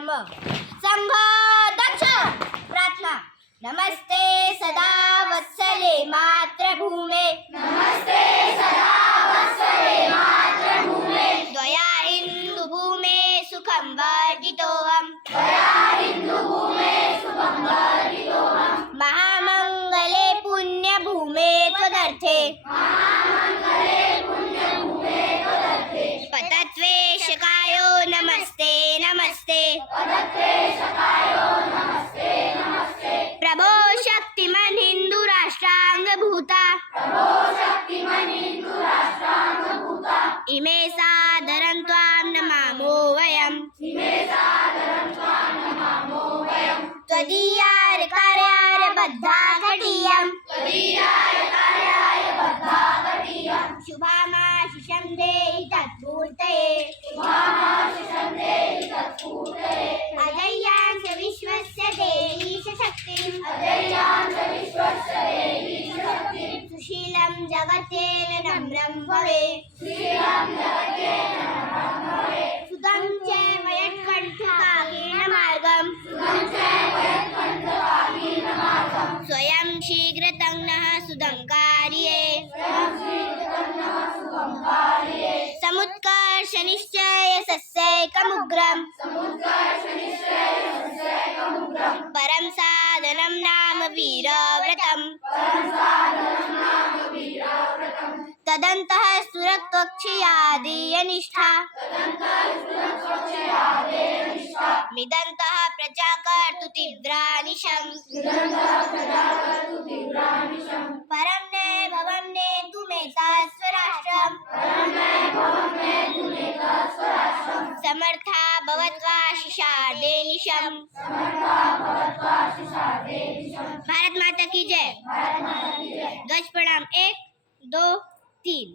क्रम संघ दक्ष प्रार्थना नमस्ते सदा वत्सले मातृभूमे नमस्ते सदा वत्सले मातृभूमे त्वया हिन्दुभूमे सुखं वर्धितोऽहम् त्वया हिन्दुभूमे सुखं वर्धितोऽहम् महामङ्गले पुण्यभूमे त्वदर्थे महामङ्गले पुण्यभूमे त्वदर्थे पतत्वेशकायो नमस्ते नमस्ते पदत्वेशकायो नमस्ते नमस्ते प्रभो शक्तिमन् हिन्दू राष्ट्राङ्गभूता प्रभो शक्तिमन् हिन्दू राष्ट्राङ्गभूता इमे सादरं त्वां नमामो वयम् इमे सादरं त्वां नमामो वयम् त्वदीयार कार्यार बद्धा घटीयम् त्वदीयाय कार्याय बद्धा घटीयम् शुभामाशिषं देहि तत्पूर्तये शुभामाशिषं देहि तत्पूर्तये अजय्यां च विश्वस्य देहि च शक्तिम् अजय्यां च विश्वस्य देहि च शक्तिम् सुशीलं जगतेन नम्रं भवेत् श्रीराम जगतेन नमः भवेत् सुतं चैव यत्कण्ठकाकेन मार्गम् सुखं चैव यत्कण्ठकाकेन मार्गम् स्वयं शीघ्रतङ्नः सुदं कार्ये स्वयं श्रीकृतं नः सुखं कार्ये समुत्कर्षनिश्चयसस्यैकमुग्रम् समुत्कर्षनिश्चयसस्यैकमुग्रम् परं साधनं नाम वीरव्रतम् परं साधनं नाम वीरव्रतम् तदन्तः सुरत्वक्षयादियनिष्ठा तदन्तः सुरक्षयादेनिष्ठा मिदन्तः प्रजाकर्तु तीव्रानिशम् निरन्तरं प्रजाकर्तु तीव्रानिशम् परं ने भवं नेतु मेता स्वराष्ट्रम् परं मे भवं नेतु नेता स्वराष्ट्रम् समर्था भवत्वाशिषादेनिशम् समर्था भवत्वाशिषादेनिशम् भारत माता की जय। भारत माता की जय। ध्वज प्रणाम 1 2 3।